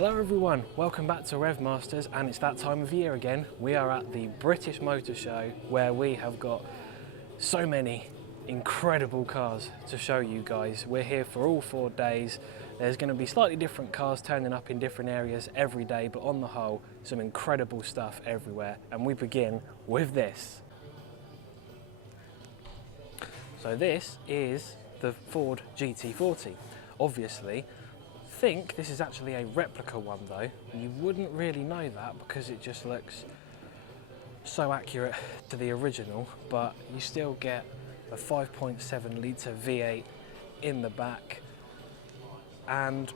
Hello everyone, welcome back to Rev Masters, and it's that time of year again. We are at the British Motor Show where we have got so many incredible cars to show you guys. We're here for all 4 days. There's going to be slightly different cars turning up in different areas every day, but on the whole, some incredible stuff everywhere. And we begin with this. So this is the Ford GT40. Obviously, I think this is actually a replica one though. You wouldn't really know that because it just looks so accurate to the original, but you still get a 5.7 litre V8 in the back and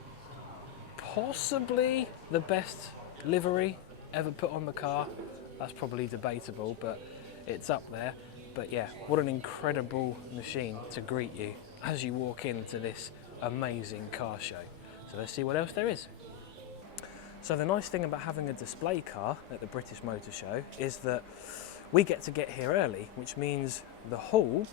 possibly the best livery ever put on the car. That's probably debatable, but it's up there. But yeah, what an incredible machine to greet you as you walk into this amazing car show. So let's see what else there is. So the nice thing about having a display car at the British Motor Show is that we get to get here early, which means the hall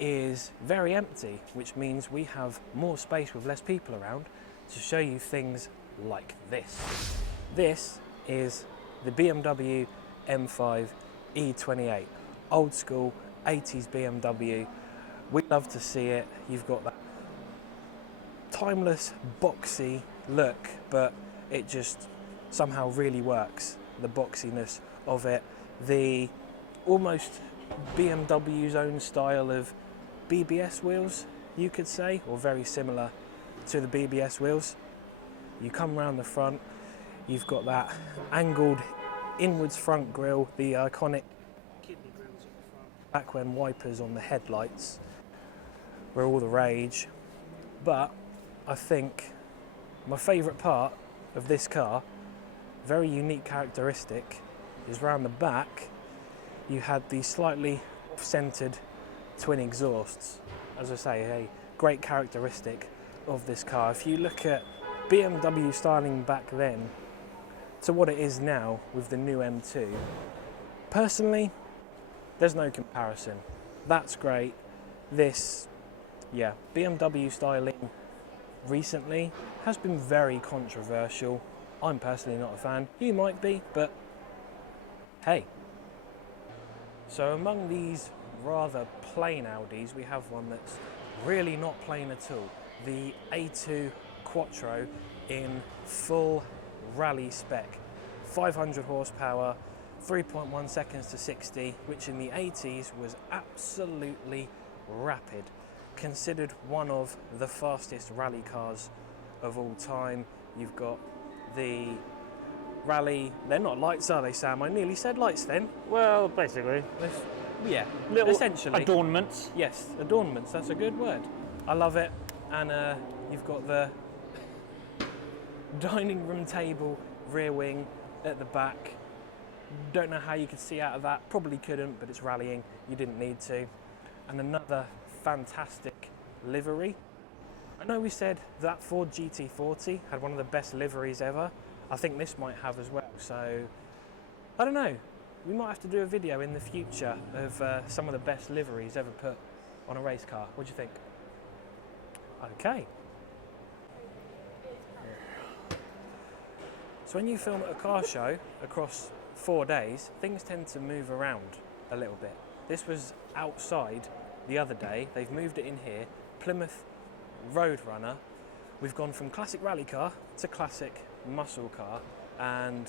is very empty, which means we have more space with less people around to show you things like this. This is the BMW M5 E28, old school 80s BMW. We love to see it. You've got that timeless, boxy look, but it just somehow really works. The boxiness of it, the almost BMW's own style of BBS wheels, you could say, or very similar to the BBS wheels. You come round the front, you've got that angled inwards front grille, the iconic kidney grills at the front, back when wipers on the headlights were all the rage. But I think my favourite part of this car, very unique characteristic, is round the back you had the slightly off-centred twin exhausts. As I say, a great characteristic of this car. If you look at BMW styling back then to what it is now with the new M2, personally, there's no comparison. That's great. This, yeah, BMW styling recently has been very controversial. I'm personally not a fan. You might be, but hey. So among these rather plain Audis, we have one that's really not plain at all. The A2 Quattro in full rally spec. 500 horsepower, 3.1 seconds to 60, which in the 80s was absolutely rapid. Considered one of the fastest rally cars of all time. You've got the rally, they're not lights, are they, Sam? I nearly said lights then. Well, basically. Yeah, little essentially. Adornments. Yes, adornments, that's a good word. I love it. And you've got the dining room table rear wing at the back. Don't know how you could see out of that, probably couldn't, but it's rallying, you didn't need to. And another fantastic livery. I know we said that Ford GT40 had one of the best liveries ever. I think this might have as well, so I don't know. We might have to do a video in the future of some of the best liveries ever put on a race car. What do you think? Okay. So when you film at a car show across 4 days, things tend to move around a little bit. This was outside the other day. They've moved it in here. Plymouth Roadrunner. We've gone from classic rally car to classic muscle car, and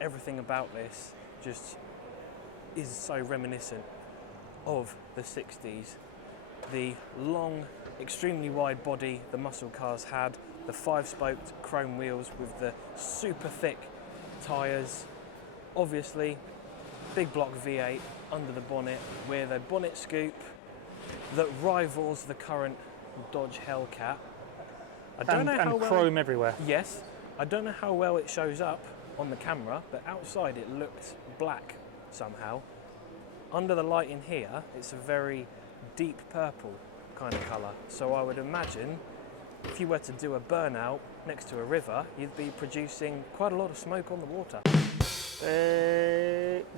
everything about this just is so reminiscent of the 60s. The long, extremely wide body the muscle cars had, the 5-spoked chrome wheels with the super thick tyres, obviously big block V8 under the bonnet with a bonnet scoop that rivals the current Dodge Hellcat. I don't know how well, chrome everywhere. Yes, I don't know how well it shows up on the camera, but outside it looked black somehow. Under the light in here, it's a very deep purple kind of colour. So I would imagine if you were to do a burnout next to a river, you'd be producing quite a lot of smoke on the water.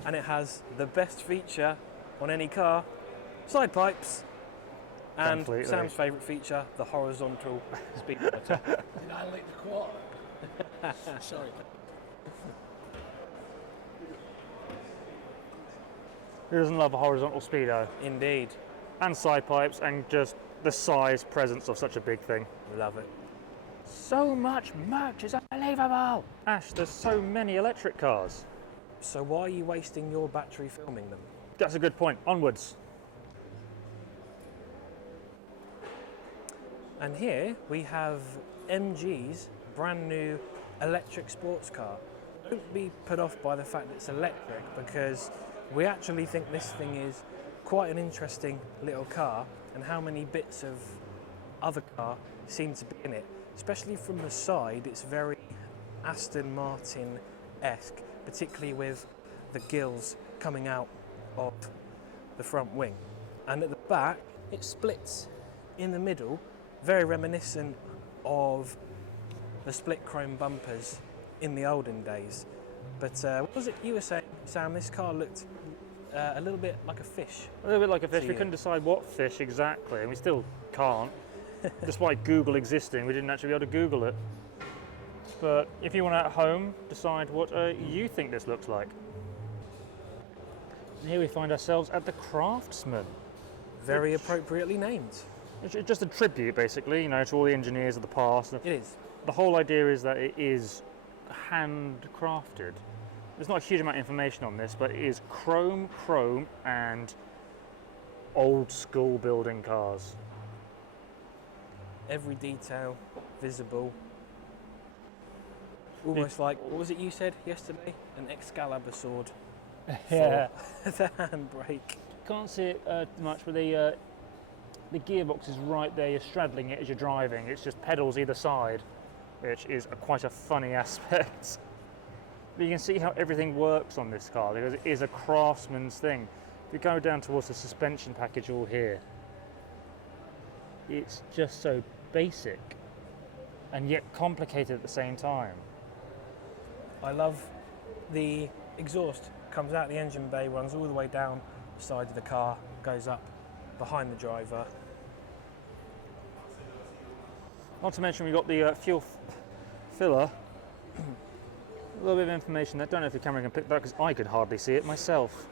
And it has the best feature on any car, side pipes. And Sam's favourite feature, the horizontal speed monitor. Did I lick the quarter? Sorry. Who doesn't love a horizontal speedo? Indeed. And side pipes, and just the size presence of such a big thing. Love it. So much merch is unbelievable! Ash, there's so many electric cars. So why are you wasting your battery filming them? That's a good point. Onwards. And here we have MG's brand new electric sports car. Don't be put off by the fact that it's electric, because we actually think this thing is quite an interesting little car, and how many bits of other car seem to be in it. Especially from the side, it's very Aston Martin-esque, particularly with the gills coming out of the front wing. And at the back, it splits in the middle, very reminiscent of the split chrome bumpers in the olden days. But what was it you were saying, Sam? This car looked a little bit like a fish. A little bit like a fish. We couldn't decide what fish exactly, and we still can't. Despite Google existing, we didn't actually be able to Google it. But if you want to at home, decide what you think this looks like. And here we find ourselves at the Craftsman. Very appropriately named. It's just a tribute, basically, you know, to all the engineers of the past. It is. The whole idea is that it is handcrafted. There's not a huge amount of information on this, but it is chrome, and old school building cars. Every detail visible. Almost like, what was it you said yesterday? An Excalibur sword. Yeah. For the handbrake. Can't see it much, but the gearbox is right there. You're straddling it as you're driving. It's just pedals either side, which is quite a funny aspect. But you can see how everything works on this car, because it is a craftsman's thing. If you go down towards the suspension package all here, it's just so basic and yet complicated at the same time. I love the exhaust. Comes out the engine bay, runs all the way down the side of the car, goes up behind the driver. Not to mention we've got the fuel filler. A little bit of information. I don't know if the camera can pick that, because I could hardly see it myself.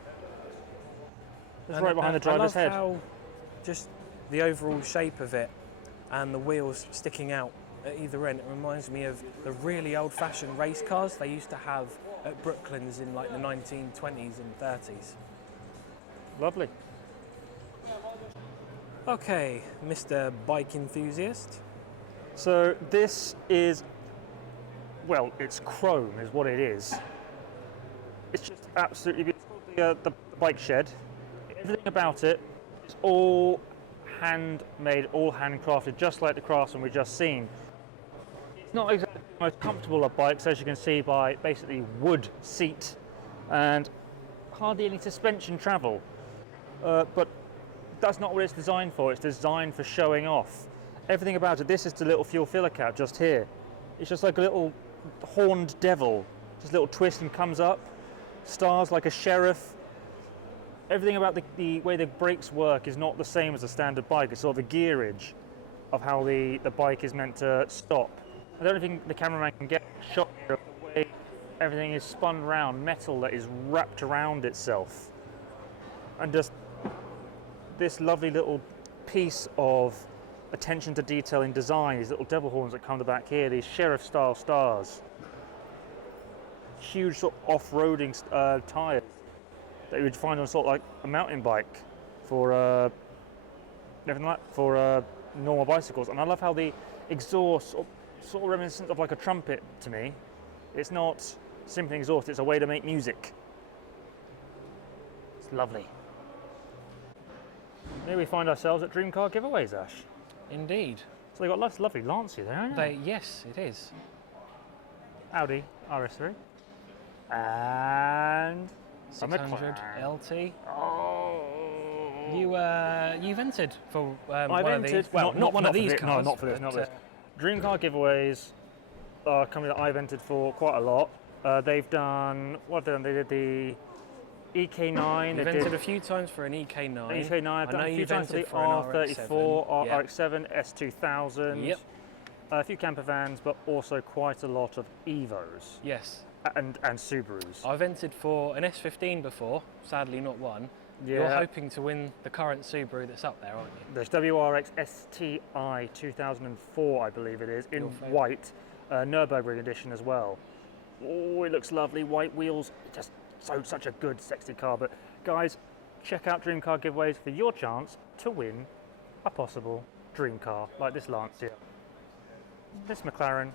It's right behind the driver's head. I love how just the overall shape of it and the wheels sticking out at either end. It reminds me of the really old-fashioned race cars they used to have at Brooklands in like the 1920s and 30s. Lovely. Okay, Mr. Bike Enthusiast. So this is, well, it's chrome is what it is. It's just absolutely beautiful. The bike shed, everything about it is all handmade, all handcrafted, just like the Craftsman we've just seen. It's not exactly the most comfortable of bikes, as you can see by basically wood seat and hardly any suspension travel. But that's not what it's designed for. It's designed for showing off. Everything about it, this is the little fuel filler cap just here. It's just like a little horned devil, just a little twist and comes up, stars like a sheriff. Everything about the way the brakes work is not the same as a standard bike. It's sort of the gearage of how the bike is meant to stop. I don't think the cameraman can get a shot here of the way everything is spun round, metal that is wrapped around itself. And just this lovely little piece of attention to detail in design, these little devil horns that come to the back here, these sheriff style stars. Huge sort of off-roading tyres that you would find on sort of like a mountain bike for everything like for normal bicycles. And I love how the exhaust sort of reminiscent of like a trumpet to me. It's not simply exhaust, it's a way to make music. It's lovely. Here we find ourselves at Dream Car Giveaways, Ash. Indeed. So they've got lots of lovely Lancia there, haven't they? Yes, it is. Audi RS3 and 600 LT. Oh. You've entered for I've one entered, of these. Well, not one of these cars. cars. No, not for this. Not this. Dream Car Giveaways are a company that I've entered for quite a lot. They've done what have they done? They did the EK9. You've entered a few times for an EK9. EK9. I've done a few times for the R34, RX7, S2000. Yep. A few camper vans, but also quite a lot of Evos Yes. and Subarus. I've entered for an S15 before, sadly not won. Yeah. You're hoping to win the current Subaru that's up there, aren't you? There's WRX STI 2004, I believe it is, in Your favourite. white, Nürburgring edition as well. Oh, it looks lovely, white wheels, just such a good, sexy car. But guys, check out Dream Car giveaways for your chance to win a possible dream car like this Lancia, this McLaren,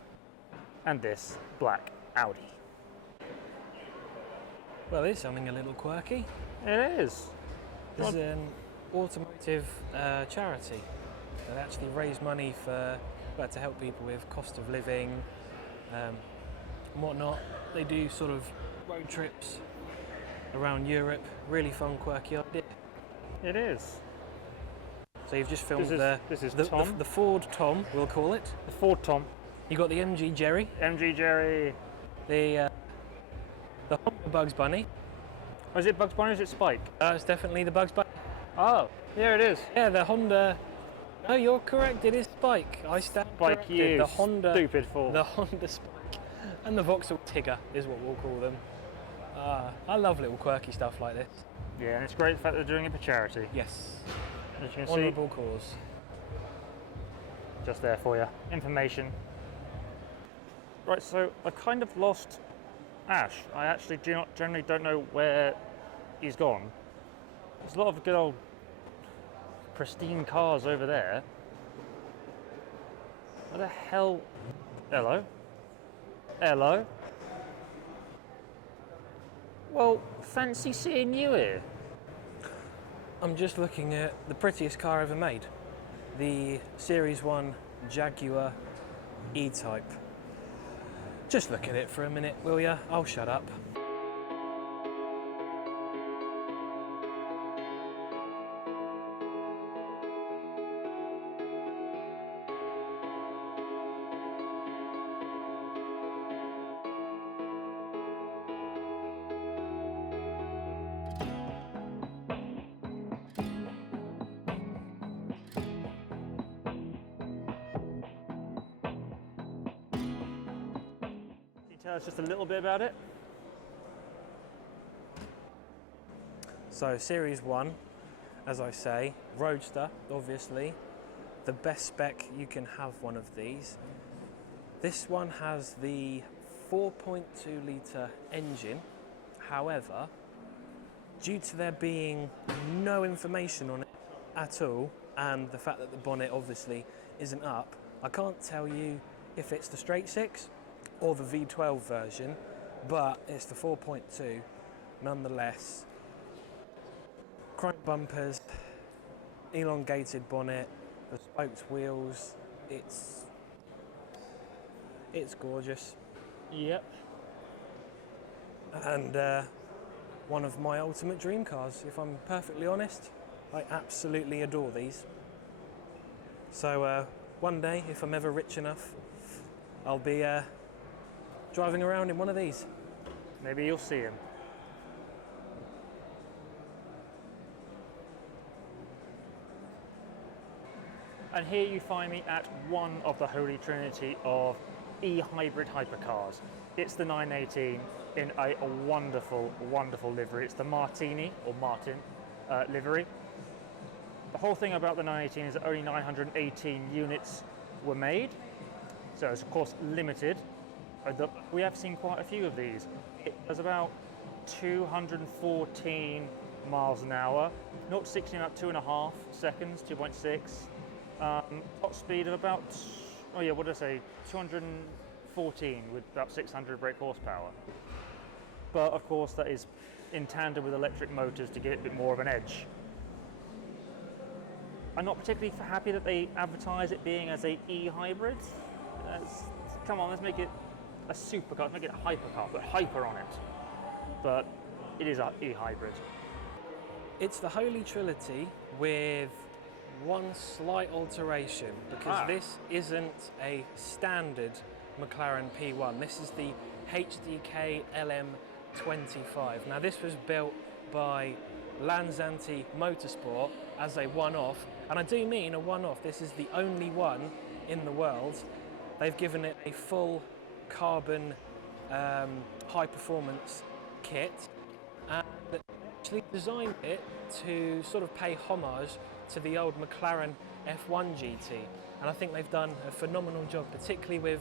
and this black Audi. Well, it's something a little quirky. It is. This is an automotive charity that actually raise money for, well, to help people with cost of living and whatnot. They do sort of road trips around Europe. Really fun, quirky idea. It is. So you've just filmed This is Tom. the Ford Tom, we'll call it. The Ford Tom. You got the MG Jerry, MG Jerry. the Honda Bugs Bunny. Oh, is it Bugs Bunny or is it Spike? It's definitely the Bugs Bunny. Oh, here it is. Yeah, the Honda. No, you're correct. It is Spike. I stand Spike, corrected. you The Honda. stupid fool. The Honda Spike and the Vauxhall Tigger is what we'll call them. I love little quirky stuff like this. Yeah, and it's great the fact they're doing it for charity. Yes. As you can see, Honourable cause. just there for you. Information. Right, so I kind of lost Ash. I actually generally don't know where he's gone. There's a lot of good old pristine cars over there. What the hell? Hello? Hello? Well, fancy seeing you here. I'm just looking at the prettiest car ever made. The Series 1 Jaguar E-Type. Just look at it for a minute, will ya? I'll shut up. Tell us just a little bit about it. So Series 1, as I say, Roadster, obviously. The best spec you can have one of these. This one has the 4.2 litre engine. However, due to there being no information on it at all, and the fact that the bonnet obviously isn't up, I can't tell you if it's the straight six or the V12 version, but it's the 4.2 nonetheless. Chrome bumpers, elongated bonnet, the spoked wheels, it's gorgeous. Yep. And one of my ultimate dream cars, if I'm perfectly honest. I absolutely adore these. So one day, if I'm ever rich enough, I'll be driving around in one of these. Maybe you'll see him. And here you find me at one of the holy trinity of e-hybrid hypercars. It's the 918 in a wonderful, wonderful livery. It's the Martini, or Martin, livery. The whole thing about the 918 is that only 918 units were made, so it's of course limited. We have seen quite a few of these. It does about 214 miles an hour, 0 to 60 in about 2.5 seconds, 2.6. Top speed of about, 214 with about 600 brake horsepower. But of course that is in tandem with electric motors to get a bit more of an edge. I'm not particularly happy that they advertise it being as a e-hybrid. Come on, let's make it a supercar, let's make it a hypercar, put hyper on it. But it is an e-hybrid. It's the Holy Trinity with one slight alteration, because this isn't a standard McLaren P1. This is the HDK LM25. Now this was built by Lanzanti Motorsport as a one-off, and I do mean a one-off. This is the only one in the world they've given it a full carbon high performance kit, and actually designed it to sort of pay homage to the old McLaren F1 GT, and I think they've done a phenomenal job, particularly with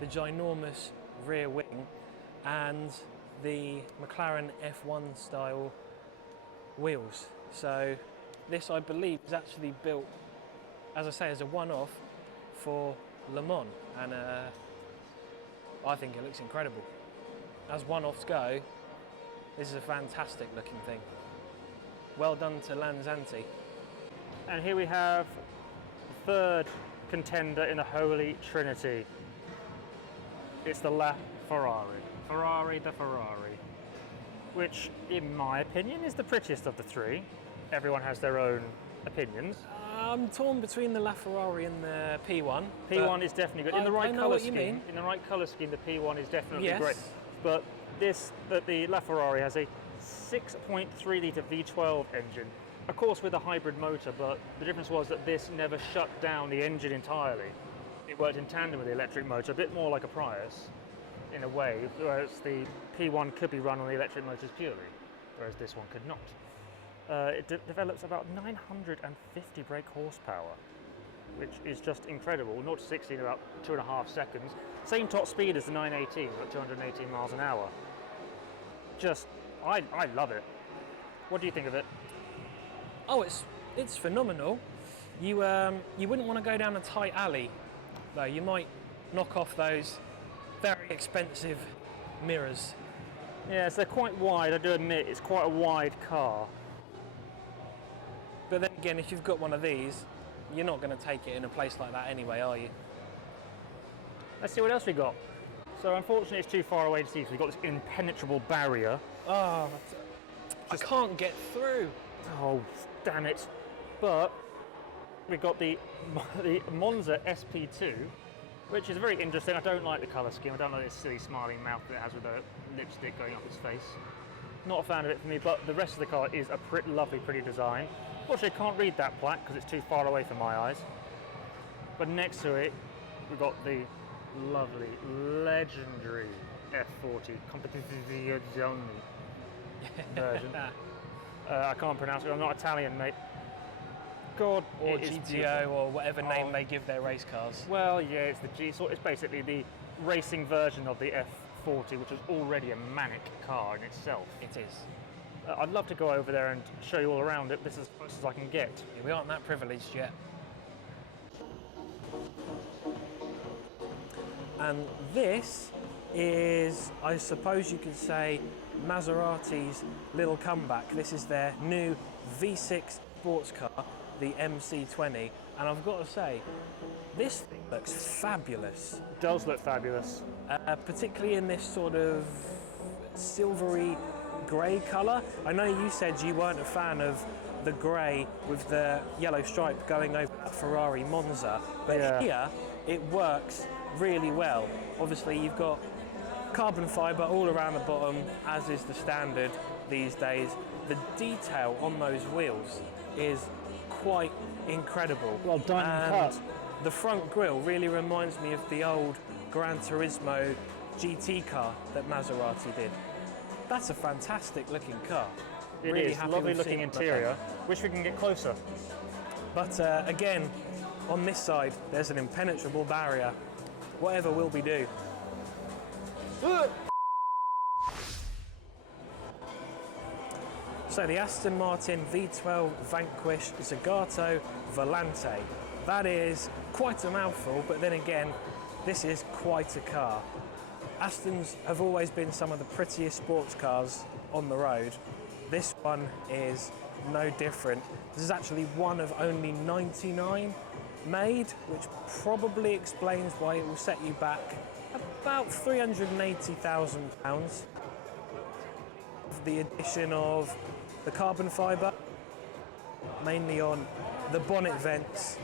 the ginormous rear wing and the McLaren F1 style wheels. So this, I believe, is actually built, as I say, as a one-off for Le Mans, and I think it looks incredible. As one-offs go, this is a fantastic looking thing. Well done to Lanzanti. And here we have the third contender in the Holy Trinity. It's the La Ferrari. Ferrari the Ferrari. Which, in my opinion, is the prettiest of the three. Everyone has their own opinions. I'm torn between the LaFerrari and the P1. P1 is definitely good. In the right colour scheme, mean. in the right colour scheme, the P1 is definitely Yes. great. But the LaFerrari has a 6.3 litre V12 engine, of course with a hybrid motor, but the difference was that this never shut down the engine entirely. It worked in tandem with the electric motor, a bit more like a Prius in a way, whereas the P1 could be run on the electric motors purely, whereas this one could not. It develops about 950 brake horsepower, which is just incredible. 0 to 60 in about 2.5 seconds. Same top speed as the 918, about 218 miles an hour. I love it. What do you think of it? Oh, it's phenomenal. You wouldn't want to go down a tight alley, though. You might knock off those very expensive mirrors. Yes, they're quite wide. I do admit it's quite a wide car. But then again, if you've got one of these, you're not going to take it in a place like that anyway, are you? Let's see what else we got. So unfortunately it's too far away to see because we've got this impenetrable barrier. Oh, I can't get through. Oh, damn it. But we've got the Monza SP2, which is very interesting. I don't like the colour scheme. I don't like this silly smiling mouth that it has with the lipstick going up its face. Not a fan of it for me, but the rest of the car is a lovely, pretty design. Unfortunately, I can't read that plaque because it's too far away from my eyes. But next to it, we've got the lovely, legendary F40 Competizione version. I can't pronounce it. I'm not Italian, mate. God, Or it is GTO beautiful. or whatever name they give their race cars. Well, yeah, it's the G. So it's basically the racing version of the F40, which is already a manic car in itself. It is. I'd love to go over there and show you all around it. This is as close as I can get. Yeah, we aren't that privileged yet. And this is, I suppose you could say, Maserati's little comeback. This is their new V6 sports car, the MC20, and I've got to say, this thing looks fabulous. It does look fabulous. Particularly in this sort of silvery grey colour. I know you said you weren't a fan of the grey with the yellow stripe going over that Ferrari Monza, but Yeah. here it works really well. Obviously you've got carbon fibre all around the bottom, as is the standard these days. The detail on those wheels is quite incredible. Well, diamond And cut. the front grille really reminds me of the old Gran Turismo GT car that Maserati did. That's a fantastic looking car. It Really is. happy Lovely with looking seeing it. interior. Wish we can get closer. But again, on this side, there's an impenetrable barrier. Whatever will we do? So the Aston Martin V12 Vanquish Zagato Volante. That is quite a mouthful, but then again, this is quite a car. Astons have always been some of the prettiest sports cars on the road. This one is no different. This is actually one of only 99 made, which probably explains why it will set you back about £380,000. The addition of the carbon fibre, mainly on the bonnet vents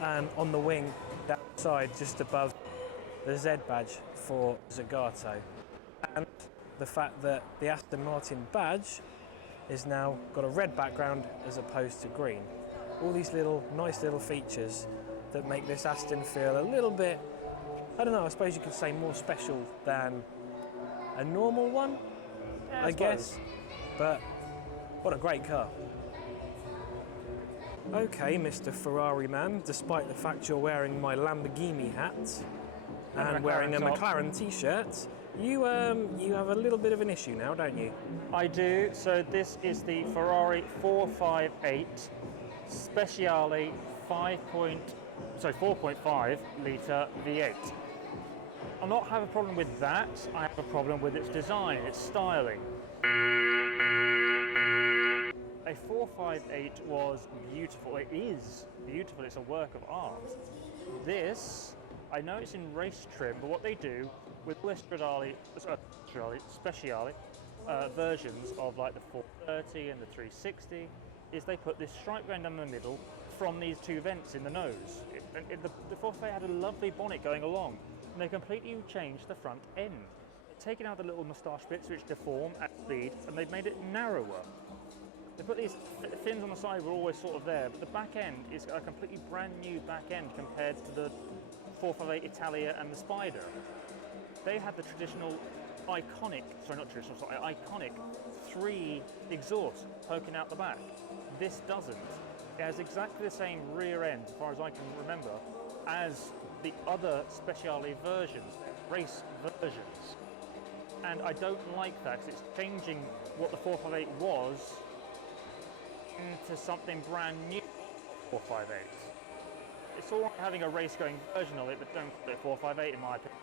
and on the wing down the side just above the Z badge for Zagato, and the fact that the Aston Martin badge is now got a red background as opposed to green. All these nice little features that make this Aston feel a little bit I don't know, I suppose you could say more special than a normal one, Yeah, I guess. But what a great car. Okay, Mr. Ferrari man, despite the fact you're wearing my Lamborghini hat and wearing a McLaren t-shirt, you have a little bit of an issue now, don't you? I do. So this is the Ferrari 458 Speciale 4.5 litre V8. I not have a problem with that, I have a problem with its design, its styling. A 458 was beautiful, it is beautiful, it's a work of art. This, I know it's in race trim, but what they do with the Speciale versions of like the 430 and the 360 is they put this stripe going down the middle from these two vents in the nose. The 458 had a lovely bonnet going along, and they completely changed the front end. They've taken out the little moustache bits which deform at speed, and they've made it narrower. They put these fins on the side were always sort of there, but the back end is a completely brand new back end compared to the 458 Italia and the Spider. They had the traditional iconic 3 exhaust poking out the back. This doesn't. It has exactly the same rear end, as far as I can remember, as the other Speciale versions, race versions. And I don't like that because it's changing what the 458 was into something brand new. 458. It's all right having a race going version of it, but don't call it 458 in my opinion.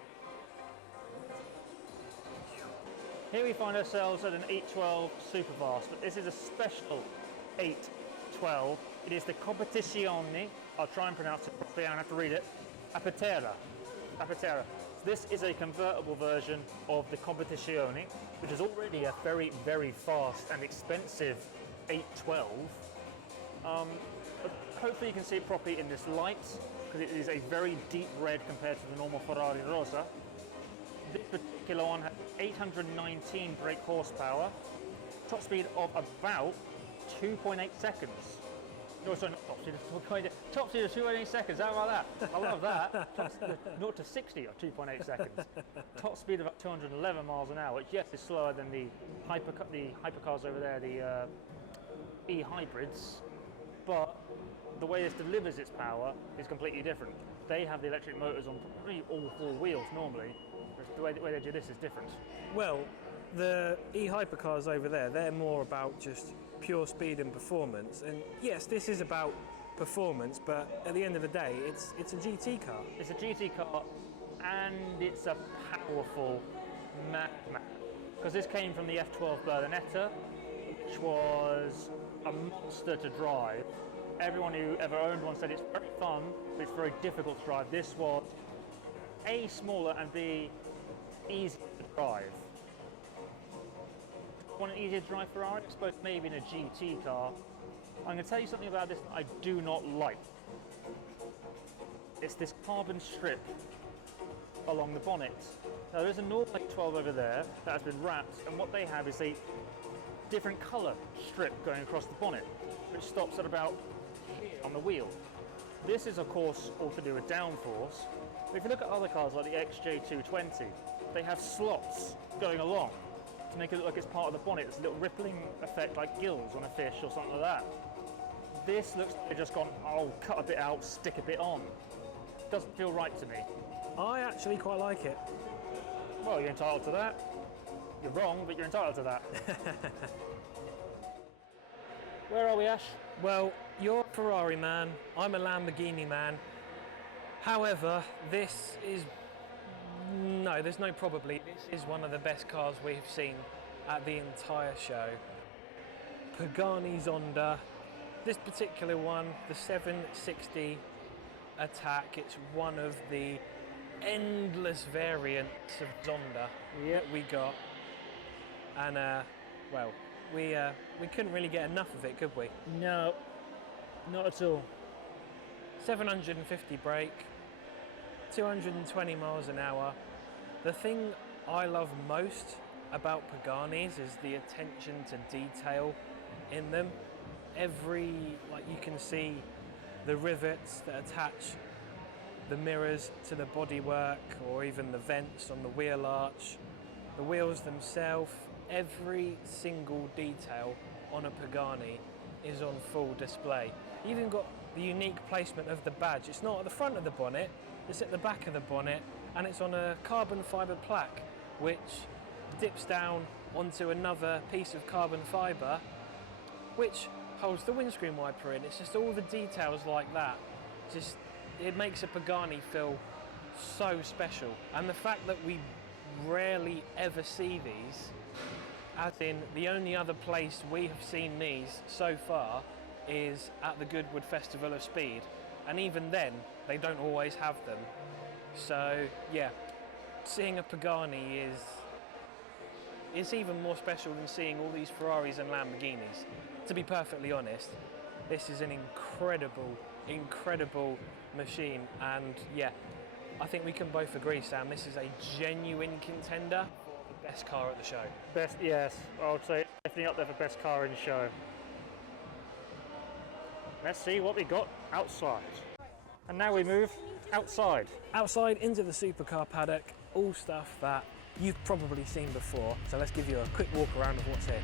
Here we find ourselves at an 812 Superfast, but this is a special 812. It is the Competizione, I'll try and pronounce it properly, I don't have to read it, Apatera. So this is a convertible version of the Competizione, which is already a very, very fast and expensive 812. But hopefully you can see it properly in this light, because it is a very deep red compared to the normal Ferrari Rosa. This particular one has 819 brake horsepower, top speed of about 2.8 seconds. No, sorry, not top speed, top speed of 2.8 seconds, how about that? I love that. 0 to 60 of 2.8 seconds. Top speed of about 211 miles an hour, which yes is slower than the hypercars over there, the e-hybrids, but the way this delivers its power is completely different. They have the electric motors on probably all 4 wheels normally. The way they do this is different. Well, the e-hypercars over there, they're more about just pure speed and performance. And yes, this is about performance, but at the end of the day, it's a GT car. It's a GT car, and it's a powerful madman. Because this came from the F12 Berlinetta, which was a monster to drive. Everyone who ever owned one said it's very fun, but it's very difficult to drive. This was A, smaller, and B, easy to drive. Want an easier to drive Ferrari? I suppose maybe in a GT car. I'm going to tell you something about this that I do not like. It's this carbon strip along the bonnet. Now there's a normal 812 over there that has been wrapped, and what they have is a different colour strip going across the bonnet, which stops at about here on the wheel. This is of course all to do with downforce. But if you look at other cars like the XJ220, they have slots going along to make it look like it's part of the bonnet. It's a little rippling effect like gills on a fish or something like that. This looks like they've just gone, oh, cut a bit out, stick a bit on. Doesn't feel right to me. I actually quite like it. Well, you're entitled to that. You're wrong, but you're entitled to that. Where are we, Ash? Well, you're a Ferrari man, I'm a Lamborghini man. However, this is... No, there's no probably. This is one of the best cars we've seen at the entire show. Pagani Zonda. This particular one, the 760 Attack, it's one of the endless variants of Zonda that we got. And, well, we couldn't really get enough of it, could we? No, not at all. 750 brake, 220 miles an hour. The thing I love most about Paganis is the attention to detail in them. Like you can see the rivets that attach the mirrors to the bodywork, or even the vents on the wheel arch, the wheels themselves, every single detail on a Pagani is on full display. You even got the unique placement of the badge. It's not at the front of the bonnet, it's at the back of the bonnet, and it's on a carbon fibre plaque which dips down onto another piece of carbon fibre which holds the windscreen wiper in. It's just all the details like that. Just, it makes a Pagani feel so special. And the fact that we rarely ever see these, as in the only other place we have seen these so far is at the Goodwood Festival of Speed, and even then they don't always have them. So yeah, seeing a Pagani is even more special than seeing all these Ferraris and Lamborghinis. To be perfectly honest, this is an incredible machine, and yeah, I think we can both agree, Sam, this is a genuine contender for the best car at the show. Best, yes, I would say definitely up there for best car in the show. Let's see what we got outside. And now we move outside. Outside into the supercar paddock, all stuff that you've probably seen before. So let's give you a quick walk around of what's here.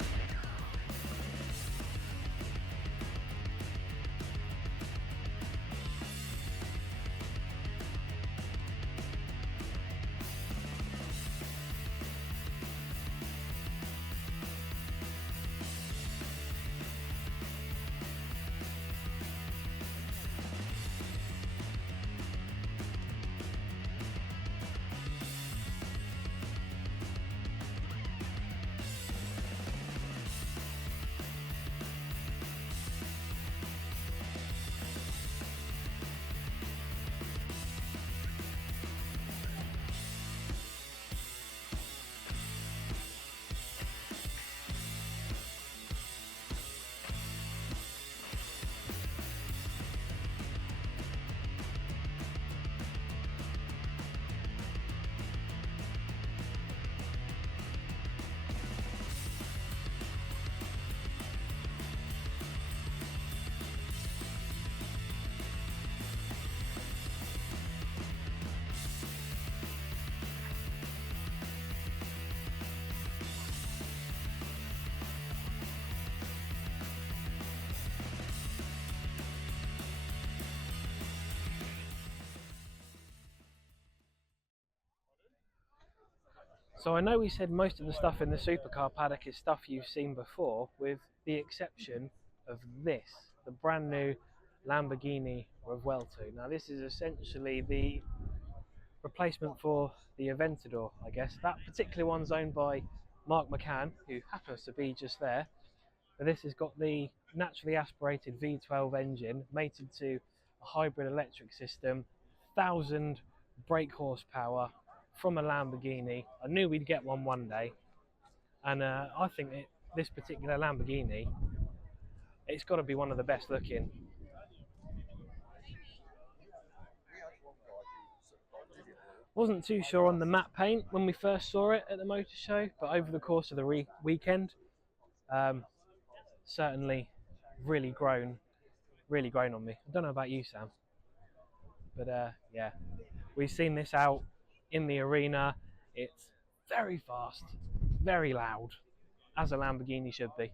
So I know we said most of the stuff in the supercar paddock is stuff you've seen before, with the exception of this, the brand new Lamborghini Revuelto. Now this is essentially the replacement for the Aventador, I guess. That particular one's owned by Mark McCann, who happens to be just there. But this has got the naturally aspirated V12 engine mated to a hybrid electric system, 1,000 brake horsepower from a Lamborghini. I knew we'd get one day, and I think this particular Lamborghini, it's got to be one of the best looking. Wasn't too sure on the matte paint when we first saw it at the motor show, but over the course of the weekend, certainly really grown on me. I don't know about you, Sam, but yeah, we've seen this out in the arena. It's very fast, very loud, as a Lamborghini should be.